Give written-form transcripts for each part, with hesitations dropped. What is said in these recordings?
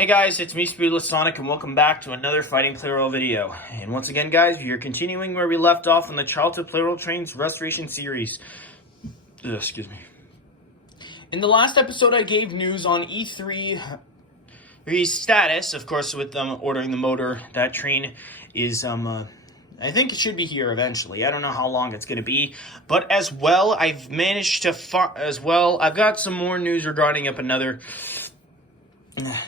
Hey guys, it's me, Speedless Sonic, and welcome back to another Fighting Plarail video. And once again, guys, we are continuing where we left off in the Childhood Plarail Trains Restoration series. Excuse me. In the last episode, I gave news on E3's status. Of course, with them ordering the motor, that train is, I think it should be here eventually. I don't know how long it's going to be. But as well, I've managed to, I've got some more news regarding another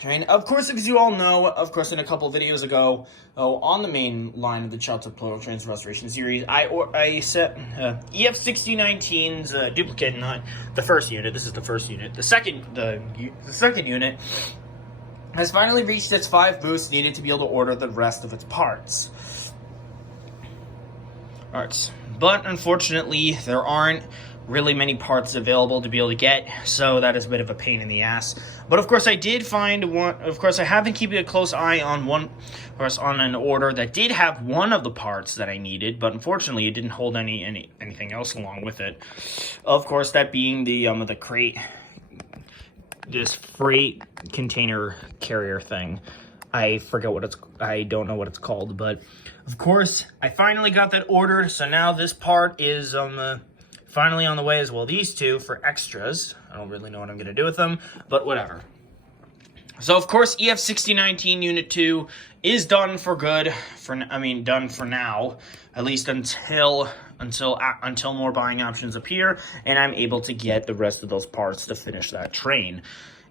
train. Of course, as you all know, in a couple videos ago, on the main line of the Childhood Plarail Trains Restoration series, I set EF6019's duplicate, not the first unit. This is the first unit. The second unit has finally reached its 5 boosts needed to be able to order the rest of its parts. But unfortunately, there aren't really many parts available to be able to get, so that is a bit of a pain in the ass. But of course, I did find one. Of course, I have been keeping a close eye on on an order that did have one of the parts that I needed, but unfortunately, it didn't hold anything else along with it. Of course, that being the crate, this freight container carrier thing. I don't know what it's called, but of course, I finally got that ordered. So now this part is finally on the way, as well. These two for extras. I don't really know what I'm going to do with them, but whatever. So, of course, EF6019 Unit 2 is done for good. Done for now. At least until more buying options appear, and I'm able to get the rest of those parts to finish that train.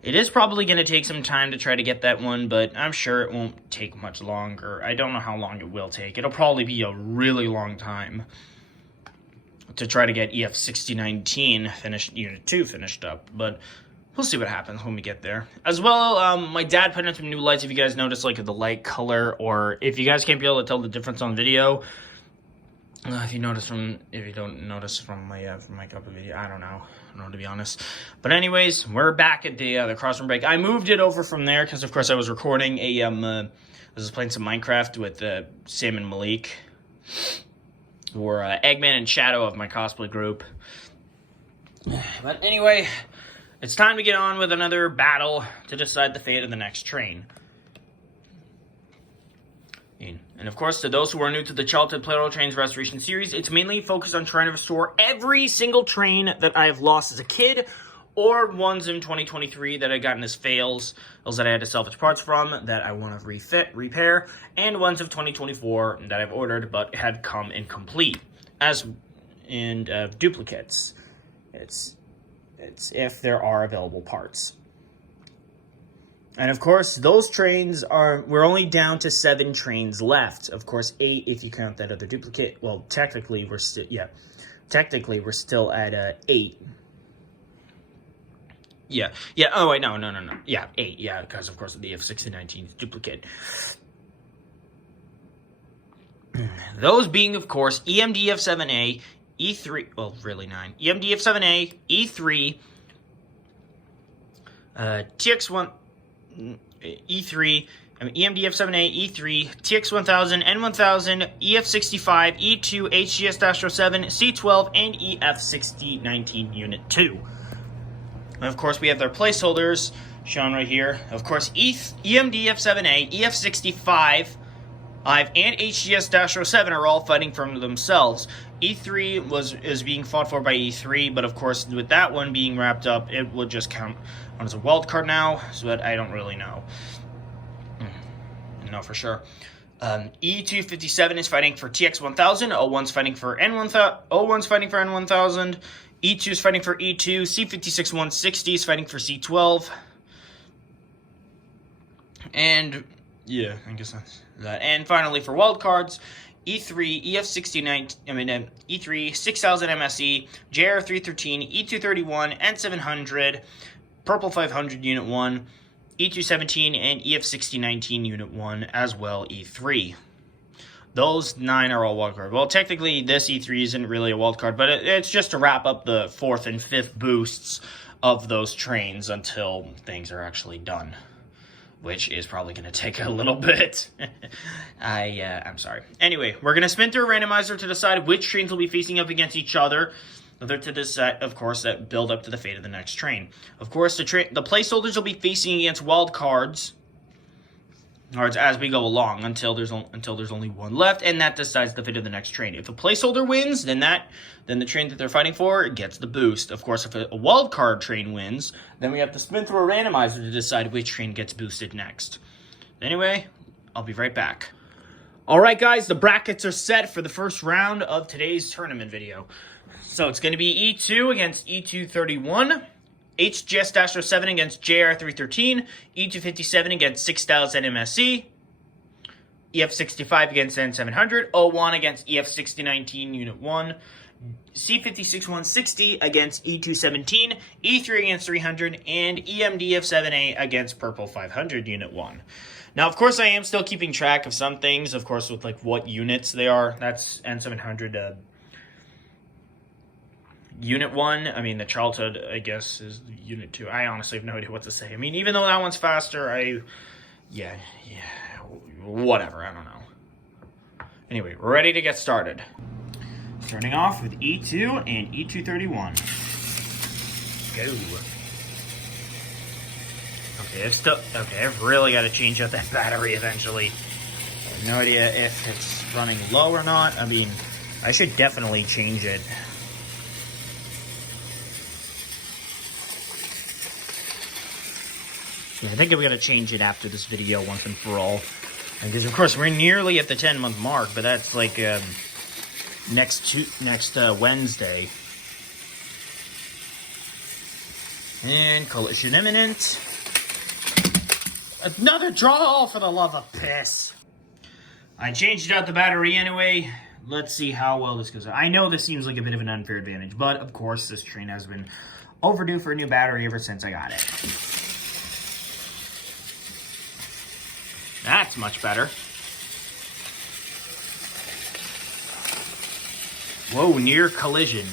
It is probably going to take some time to try to get that one, but I'm sure it won't take much longer. I don't know how long it will take. It'll probably be a really long time to try to get EF6019 finished, Unit 2 finished up, but we'll see what happens when we get there. As well, my dad put in some new lights, if you guys notice, like the light color, or if you guys can't be able to tell the difference on video, if you don't notice from my cup of video, I don't know, to be honest. But anyways, we're back at the crossroom break. I moved it over from there, because of course I was recording I was playing some Minecraft with Sam and Malik, who were Eggman and Shadow of my cosplay group. But anyway, it's time to get on with another battle to decide the fate of the next train. And of course, to those who are new to the Childhood Plarail Trains Restoration series, it's mainly focused on trying to restore every single train that I have lost as a kid, or ones in 2023 that I gotten as fails, those that I had to salvage parts from, that I want to repair, and ones of 2024 that I've ordered but had come incomplete, duplicates. It's if there are available parts. And of course, those trains we're only down to 7 trains left. Of course, 8 if you count that other duplicate. Well, technically we're still at 8. Yeah. Oh, wait, no. Yeah, 8. Yeah, because, of course, the EF6019 is duplicate. Those being, of course, EMDF7A, E3... Well, really 9. EMDF7A, E3, TX1... E3... EMDF7A, E3, TX1000, N1000, EF65, E2, HGS-07, C12, and EF6019 Unit 2. And of course, we have their placeholders shown right here. Of course, EMDF7A, EF65, and HGS-07 are all fighting for themselves. E3 is being fought for by E3, but of course, with that one being wrapped up, it will just count on as a wild card now, so that I don't really know. No, for sure. E257 is fighting for TX1000, O1's fighting for N1000, O1's fighting for N1000, E2 is fighting for E2, C56160 is fighting for C12, and yeah, I guess that's that. And finally, for wildcards, E3, E3, 6000 MSE, JR313, E231, N700, Purple 500 Unit 1, E217, and EF6019 Unit 1, as well E3. Those 9 are all wildcard. Well, technically, this E3 isn't really a wildcard, but it's just to wrap up the 4th and 5th boosts of those trains until things are actually done, which is probably going to take a little bit. I'm sorry. Anyway, we're going to spin through a randomizer to decide which trains will be facing up against each other. to this set, of course, that build up to the fate of the next train. Of course, the placeholders will be facing against wild cards or it's as we go along until there's only one left, and that decides the fate of the next train. If a placeholder wins, then the train that they're fighting for gets the boost. Of course, if a wild card train wins, then we have to spin through a randomizer to decide which train gets boosted next. Anyway, I'll be right back. All right, guys, the brackets are set for the first round of today's tournament video. So it's going to be E2 against E231. HGS-07 against JR313, E257 against 6000 MSC, EF65 against N700, O1 against EF6019 Unit 1, C56160 against E217, E3 against 300, and EMDF7A against Purple 500 Unit 1. Now, of course, I am still keeping track of some things, of course, with like what units they are. That's N700 Unit 1, I mean, the Childhood, I guess, is Unit 2. I honestly have no idea what to say. I mean, even though that one's faster, yeah, whatever, I don't know. Anyway, we're ready to get started. Starting off with E2 and E231. Go. Okay, I've really got to change out that battery eventually. I have no idea if it's running low or not. I mean, I should definitely change it. Yeah, I think I'm going to change it after this video once and for all. Because, of course, we're nearly at the 10-month mark, but that's like next Wednesday. And collision imminent. Another draw, for the love of piss. I changed out the battery anyway. Let's see how well this goes. I know this seems like a bit of an unfair advantage, but, of course, this train has been overdue for a new battery ever since I got it. That's much better. Whoa, near collision.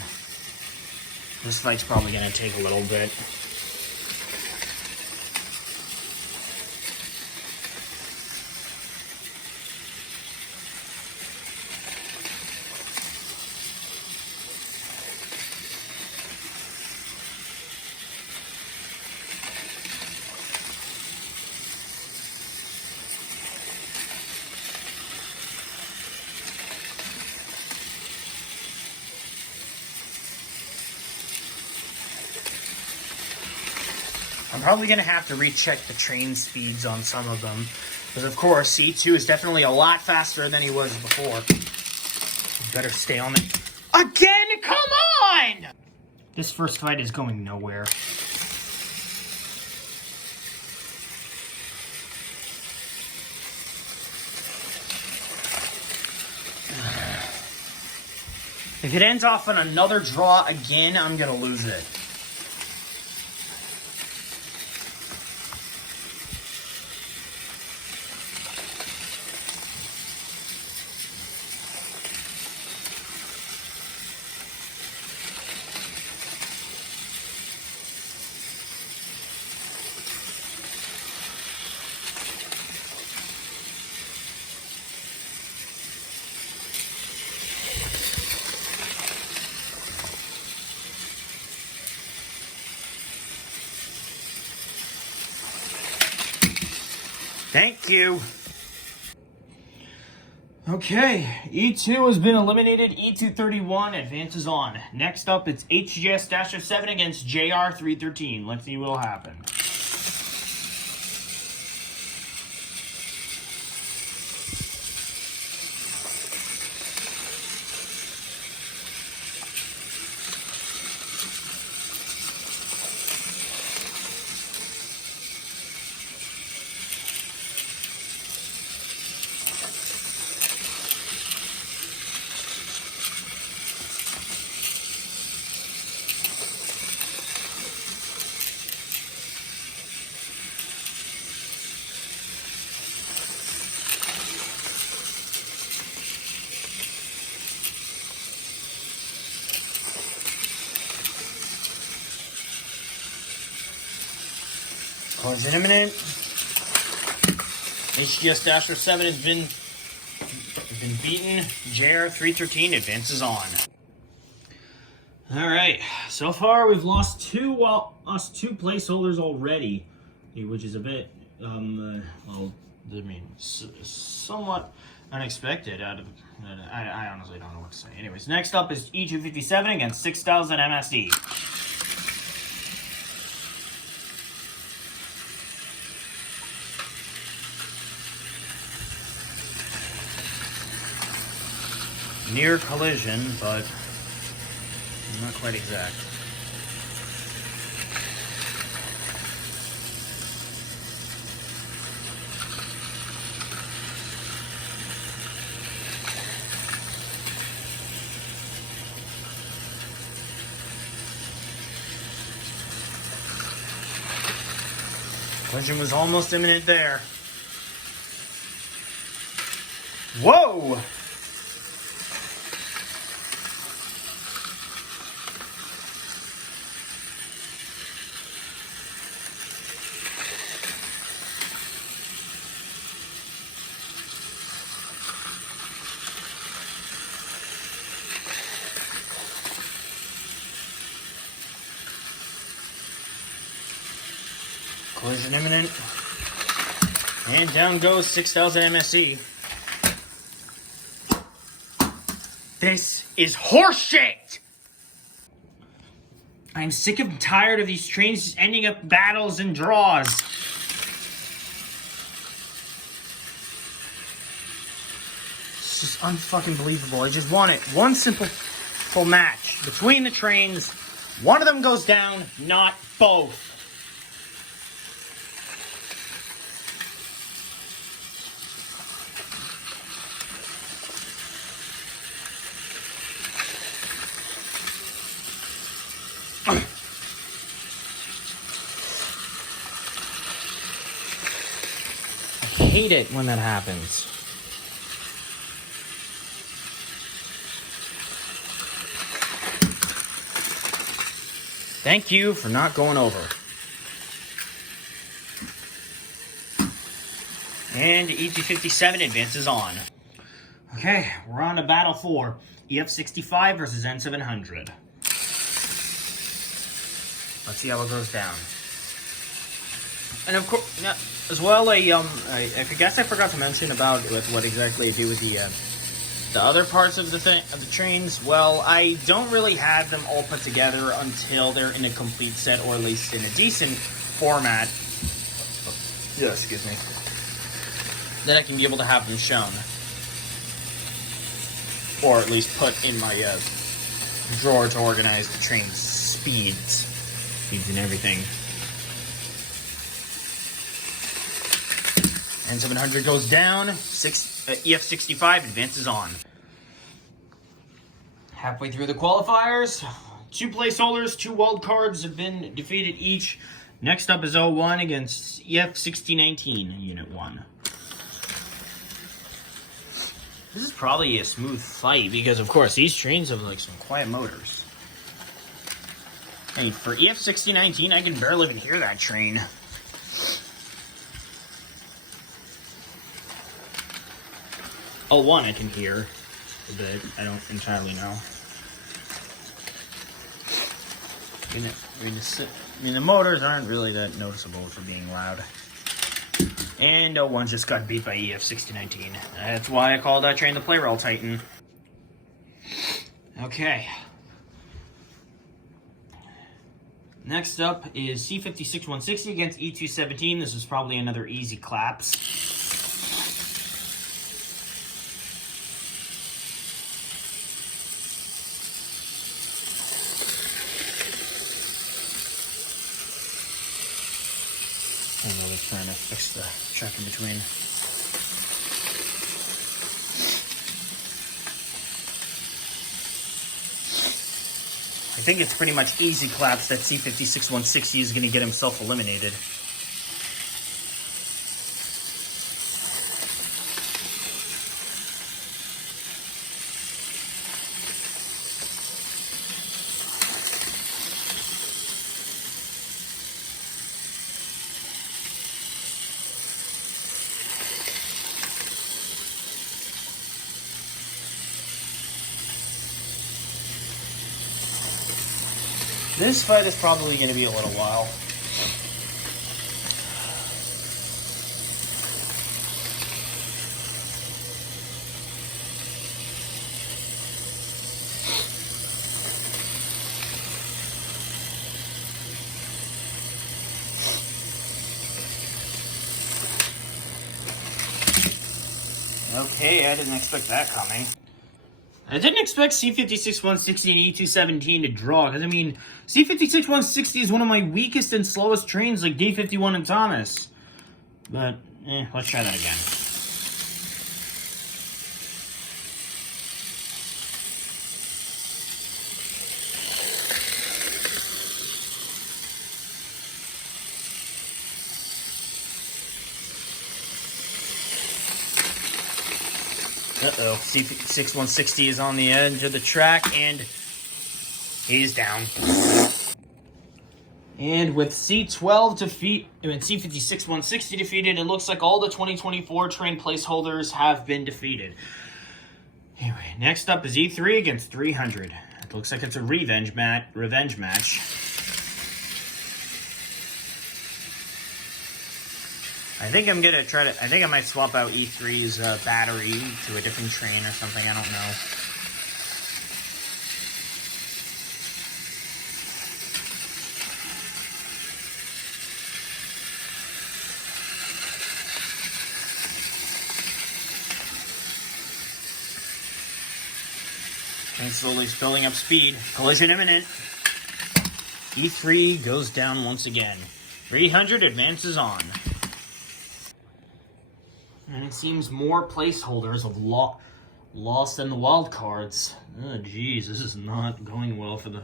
This fight's probably going to take a little bit. I'm probably going to have to recheck the train speeds on some of them. Because, of course, C2 is definitely a lot faster than he was before. Better stay on it. Again? Come on! This first fight is going nowhere. If it ends off on another draw again, I'm going to lose it. Thank you. Okay, E2 has been eliminated. E231 advances on. Next up, it's HGS-07 against JR313. Let's see what'll happen. Collision imminent. HGS-07 has been beaten. JR313 advances on. Alright, so far we've lost two placeholders already, which is a bit, well, I mean, somewhat unexpected out of... I honestly don't know what to say. Anyways, next up is E257 against 6000 MSD. Near collision, but not quite exact. Collision was almost imminent there. Whoa! Collision imminent. And down goes 6000 MSE. This is horseshit! I'm sick and tired of these trains just ending up battles and draws. It's just unfucking believable. I just want it. One simple full match between the trains. One of them goes down, not both. I hate it when that happens. Thank you for not going over. And EG57 advances on. Okay, we're on to Battle 4. EF65 versus N700. Let's see how it goes down. And of course, as well, I guess I forgot to mention about what exactly I do with the other parts of the trains. Well, I don't really have them all put together until they're in a complete set, or at least in a decent format. Yeah, excuse me. Then I can be able to have them shown, or at least put in my drawer to organize the train's speeds and everything. N700 goes down, EF65 advances on. Halfway through the qualifiers, 2 placeholders, 2 wild cards have been defeated each. Next up is 01 against EF6019, Unit 1. This is probably a smooth fight because, of course, these trains have like some quiet motors. Hey, for EF6019, I can barely even hear that train. Oh, one I can hear a bit. I don't entirely know. I mean, the motors aren't really that noticeable for being loud. And one just got beat by EF6019. That's why I call that train the Plarail Titan. Okay. Next up is C56160 against E217. This is probably another easy collapse. I know they're trying to fix the track in between. I think it's pretty much easy collapse that C56160 is going to get himself eliminated. This fight is probably going to be a little while. Okay, I didn't expect that coming. I didn't expect C56-160 and E217 to draw, because, I mean, C56-160 is one of my weakest and slowest trains, like D51 and Thomas. But, let's try that again. Uh-oh, C6160 is on the edge of the track, and he's down. And with C12 and C56-160 defeated, it looks like all the 2024 train placeholders have been defeated. Anyway, next up is E3 against 300. It looks like it's a revenge match. I think I'm gonna I think I might swap out E3's battery to a different train or something, I don't know. Train slowly building up speed. Collision imminent. E3 goes down once again. 300 advances on. And it seems more placeholders have lost than the wild cards. Oh, geez, this is not going well for the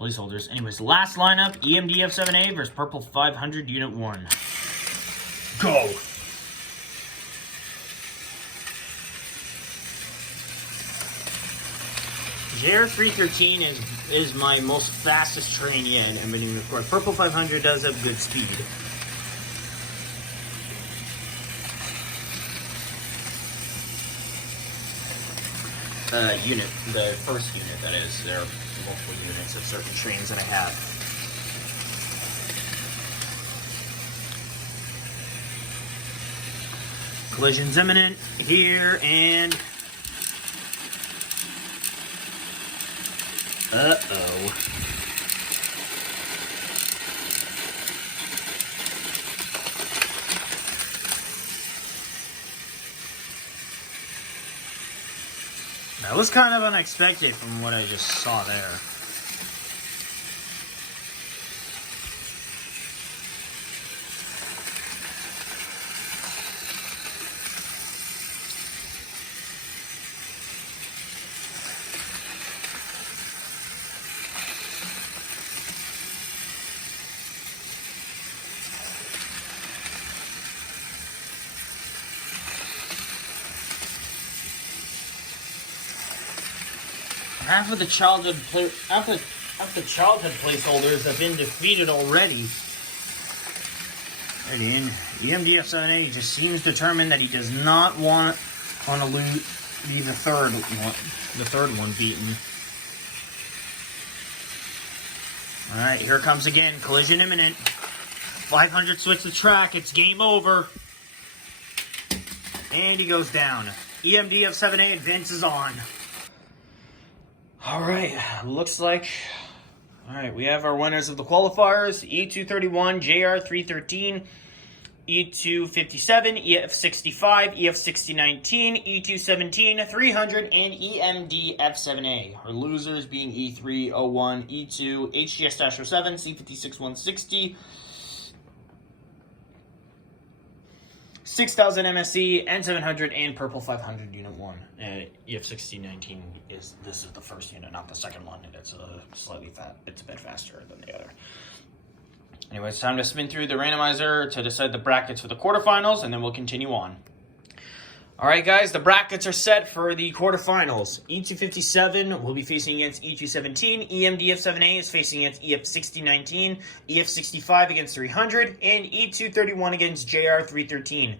placeholders. Anyways, the last lineup, EMDF7A versus Purple 500 Unit 1. Go! JR313 is my most fastest train yet. I mean, of course, Purple 500 does have good speed. The first unit, that is. There are multiple units of certain trains that I have. Collision's imminent here, and... Uh-oh. That was kind of unexpected from what I just saw there. Half of the childhood placeholders have been defeated already. Right in. EMDF7A just seems determined that he does not want to be the third one beaten. Alright, here it comes again. Collision imminent. 500 switch the track. It's game over. And he goes down. EMDF7A advances on. Alright, looks like... Alright, we have our winners of the qualifiers. E231, JR313, E257, EF65, EF6019, E217, 300, and EMDF7A. Our losers being E301, E2, HGS-07, C56-160, 6000 MSC, N700, and Purple 500 Unit 1. EF6019 this is the first unit, not the second one. It's it's a bit faster than the other. Anyway, it's time to spin through the randomizer to decide the brackets for the quarterfinals, and then we'll continue on. Alright guys, the brackets are set for the quarterfinals. E257 will be facing against E217, EMDF7A is facing against EF6019, EF65 against 300, and E231 against JR313.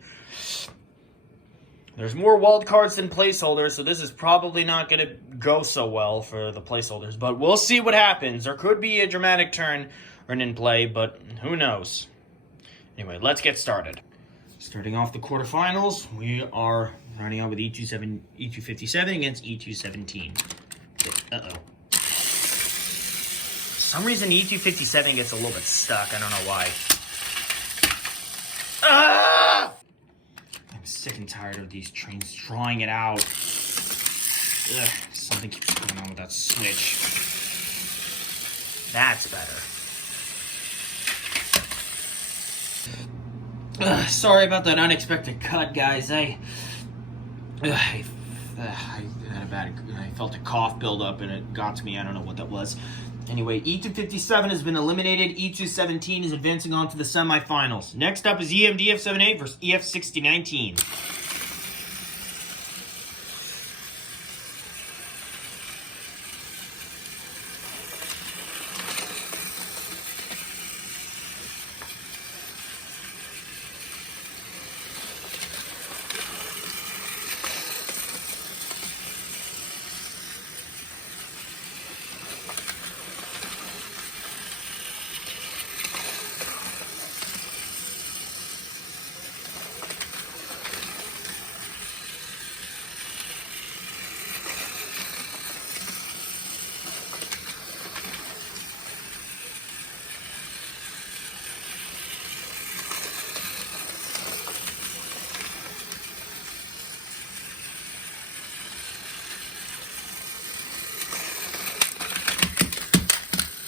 There's more wild cards than placeholders, so this is probably not going to go so well for the placeholders, but we'll see what happens. There could be a dramatic turn in play, but who knows. Anyway, let's get started. Starting off the quarterfinals, we are running out with E257 against E217. Uh-oh. For some reason, E257 gets a little bit stuck. I don't know why. Ah! sick and tired of these trains drawing it out. Ugh, something keeps going on with that switch. That's better. Sorry about that unexpected cut, guys. I felt a cough build up and it got to me. I don't know what that was. Anyway, E257 has been eliminated. E217 is advancing on to the semifinals. Next up is EMDF7A versus EF6019.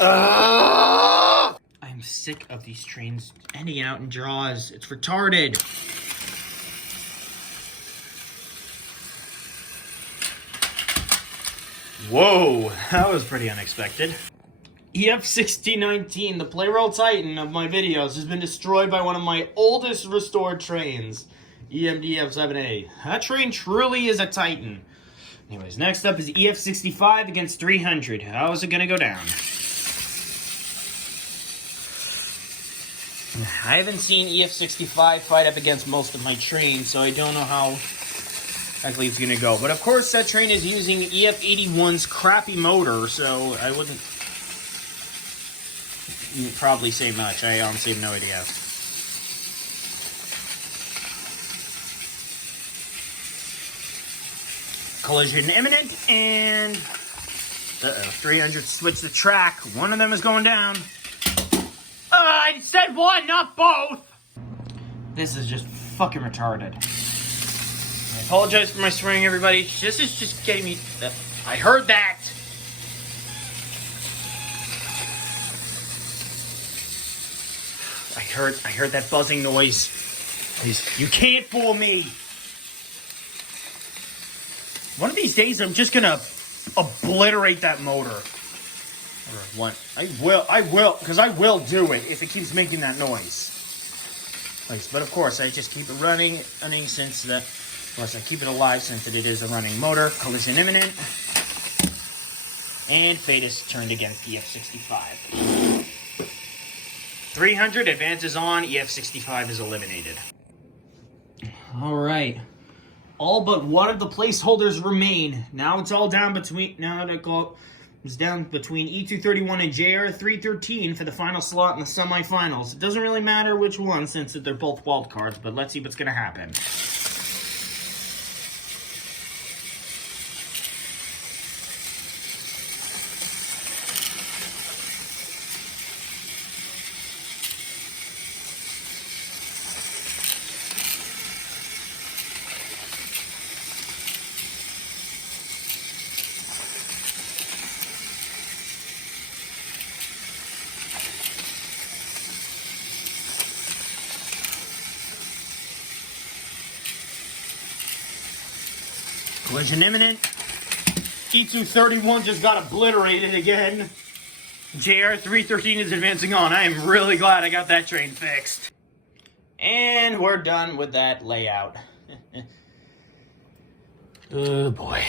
I'm sick of these trains ending out in draws. It's retarded. Whoa, that was pretty unexpected. EF6019, the Plarail Titan of my videos, has been destroyed by one of my oldest restored trains, EMDF7A. That train truly is a Titan. Anyways, next up is EF65 against 300. How is it going to go down? I haven't seen EF65 fight up against most of my trains, so I don't know how exactly it's going to go. But of course, that train is using EF81's crappy motor, so I wouldn't probably say much. I honestly have no idea. Collision imminent, and 300 switch the track. One of them is going down. I said one, not both. This is just fucking retarded. I apologize for my swearing, everybody. This is just getting me. I heard that. I heard that buzzing noise. Please, you can't fool me. One of these days, I'm just gonna obliterate that motor. What? I will, because I will do it if it keeps making that noise. But of course, I just keep it running since the. Of course, I keep it alive since it is a running motor. Collision imminent, and fate is turned against EF65. 300 advances on. EF65 is eliminated. All right. All but one of the placeholders remain. Now it's all down between. It's down between E231 and JR313 for the final slot in the semifinals. It doesn't really matter which one since they're both wild cards, but let's see what's going to happen. Collision imminent. E231 just got obliterated again. JR313 is advancing on. I am really glad I got that train fixed. And we're done with that layout. Oh boy.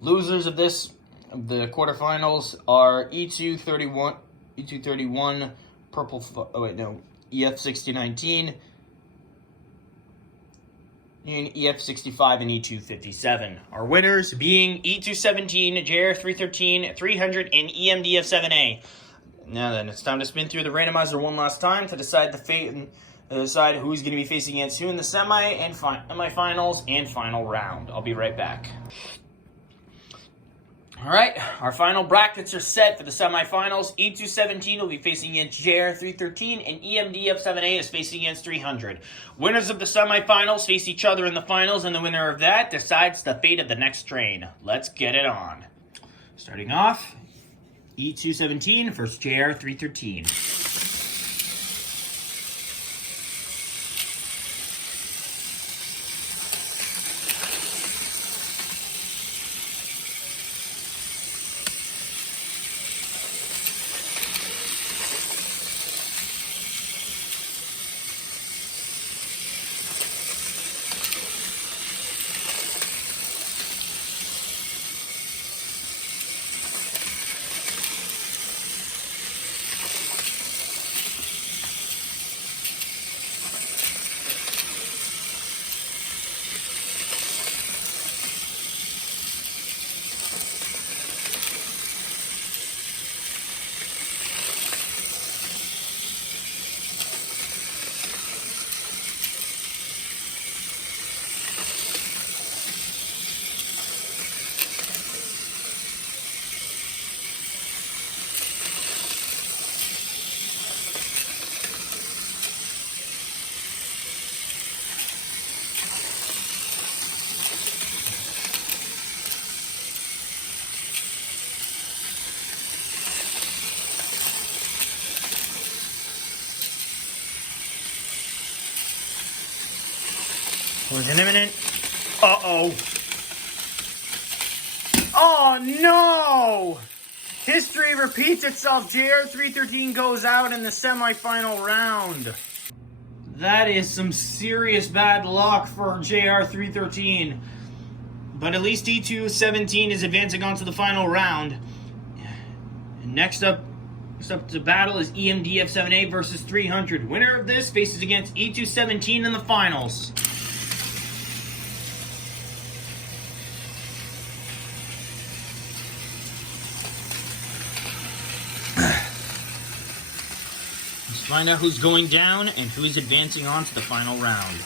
Losers of the quarterfinals are E231, EF6019, EF65 and E257. Our winners being E217, JR313, 300, and EMDF7A. Now then, it's time to spin through the randomizer one last time to decide the fate and decide who's going to be facing against who in the semi and semifinals and final round. I'll be right back. All right, our final brackets are set for the semifinals. E217 will be facing against JR313, and EMDF7A is facing against 300. Winners of the semifinals face each other in the finals, and the winner of that decides the fate of the next train. Let's get it on. Starting off, E217 versus JR313. Collision imminent. Uh-oh. Oh, no! History repeats itself. JR313 goes out in the semifinal round. That is some serious bad luck for JR313. But at least E217 is advancing on to the final round. Next up to battle is EMDF7A versus 300. Winner of this faces against E217 in the finals. Let's find out who's going down and who is advancing on to the final round.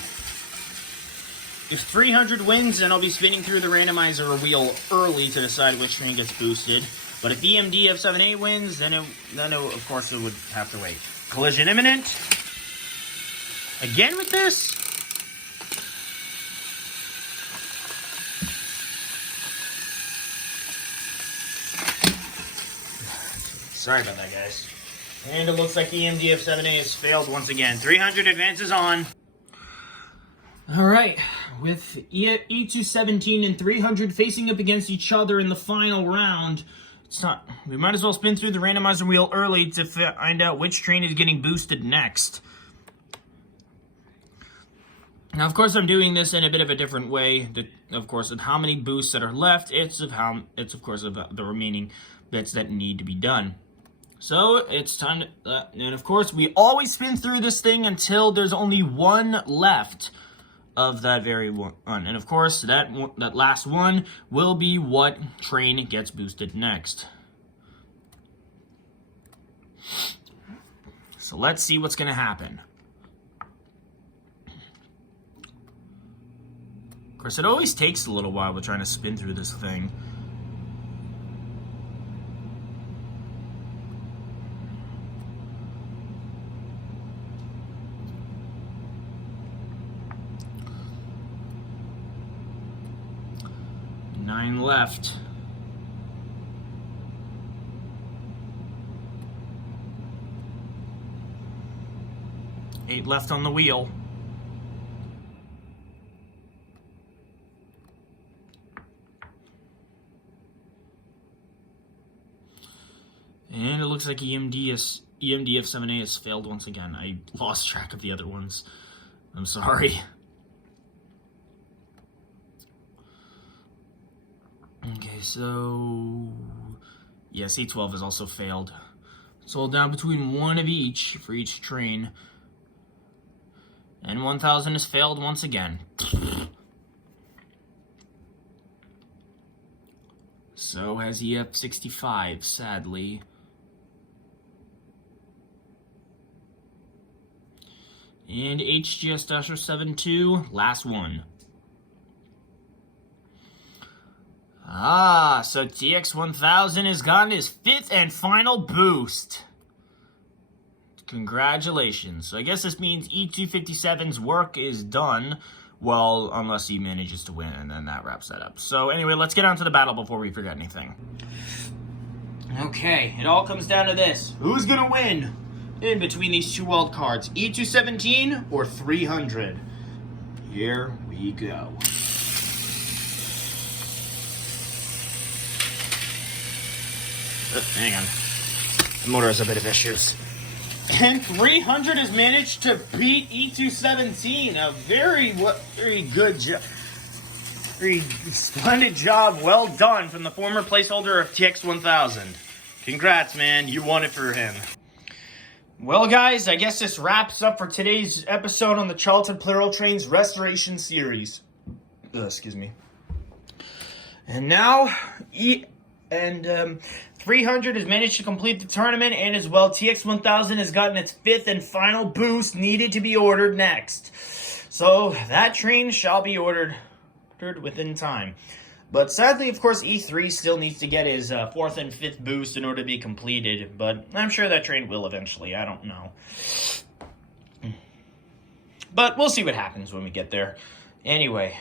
If 300 wins, then I'll be spinning through the randomizer wheel early to decide which train gets boosted. But if EMDF7A wins, then of course it would have to wait. Collision imminent. Again with this? Sorry about that, guys. And it looks like EMDF7A has failed once again. 300 advances on. Alright, with E217 and 300 facing up against each other in the final round, we might as well spin through the randomizer wheel early to find out which train is getting boosted next. Now, of course, I'm doing this in a bit of a different way. Of course, of how many boosts that are left, it's of course of the remaining bits that need to be done. So it's time to, and of course, we always spin through this thing until there's only one left of that very one. And of course, that last one will be what train gets boosted next. So let's see what's going to happen. Of course, it always takes a little while with trying to spin through this thing. Nine left. Eight left on the wheel. And it looks like EMDF7A has failed once again. I lost track of the other ones. I'm sorry. Okay, so yeah, C12 has also failed. So down between one of each for each train. And 1000 has failed once again. So has EF65, sadly. And HGS-72, last one. So TX1000 has gotten his 5th and final boost. Congratulations. So I guess this means E257's work is done. Well, unless he manages to win, and then that wraps that up. So anyway, let's get on to the battle before we forget anything. Okay, it all comes down to this. Who's gonna win in between these two wild cards? E217 or 300? Here we go. Hang on. The motor has a bit of issues. And 300 has managed to beat E217. A very good job. Very splendid job. Well done from the former placeholder of TX1000. Congrats, man. You won it for him. Well, guys, I guess this wraps up for today's episode on the Childhood Plarail Trains Restoration Series. Excuse me. And now, 300 has managed to complete the tournament, and as well, TX1000 has gotten its 5th and final boost needed to be ordered next. So that train shall be ordered within time. But sadly, of course, E3 still needs to get his 4th and 5th boost in order to be completed. But I'm sure that train will eventually. I don't know. But we'll see what happens when we get there. Anyway,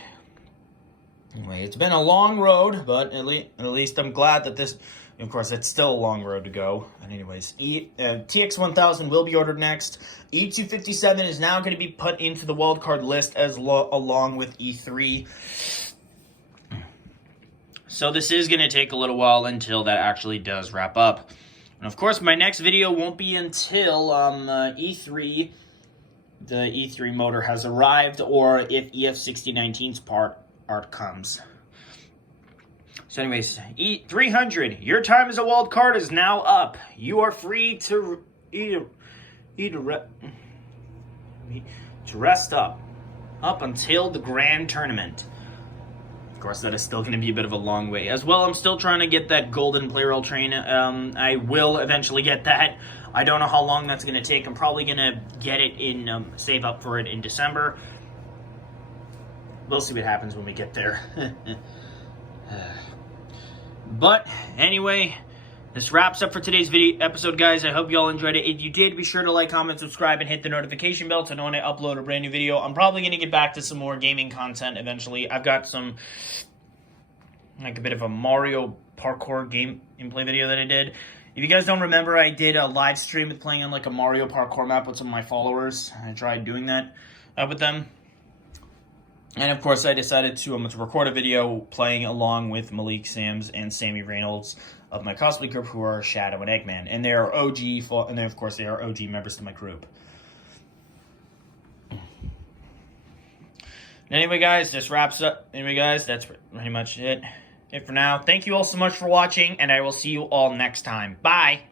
it's been a long road, but at least I'm glad that this... Of course, it's still a long road to go. But anyways, TX1000 will be ordered next. E257 is now going to be put into the wildcard list along with E3. So this is going to take a little while until that actually does wrap up. And of course, my next video won't be until E3, the E3 motor has arrived, or if EF6019's art comes. So anyways, E300, your time as a wild card is now up. You are free to rest up until the grand tournament. Of course, that is still going to be a bit of a long way. As well, I'm still trying to get that golden Plarail train. I will eventually get that. I don't know how long that's going to take. I'm probably going to get it in, save up for it in December. We'll see what happens when we get there. But anyway, this wraps up for today's episode, guys. I hope you all enjoyed it. If you did, be sure to like, comment, subscribe, and hit the notification bell to know when I upload a brand new video. I'm probably going to get back to some more gaming content eventually. I've got some, like a bit of a Mario parkour gameplay video that I did. If you guys don't remember, I did a live stream with playing on like a Mario parkour map with some of my followers. I tried doing that with them. And of course, I decided to record a video playing along with Malik Sams and Sammy Reynolds of my cosplay group, who are Shadow and Eggman, and they are OG, and then of course they are OG members to my group. Anyway, guys, this wraps up. Anyway, guys, that's pretty much it for now. Thank you all so much for watching, and I will see you all next time. Bye.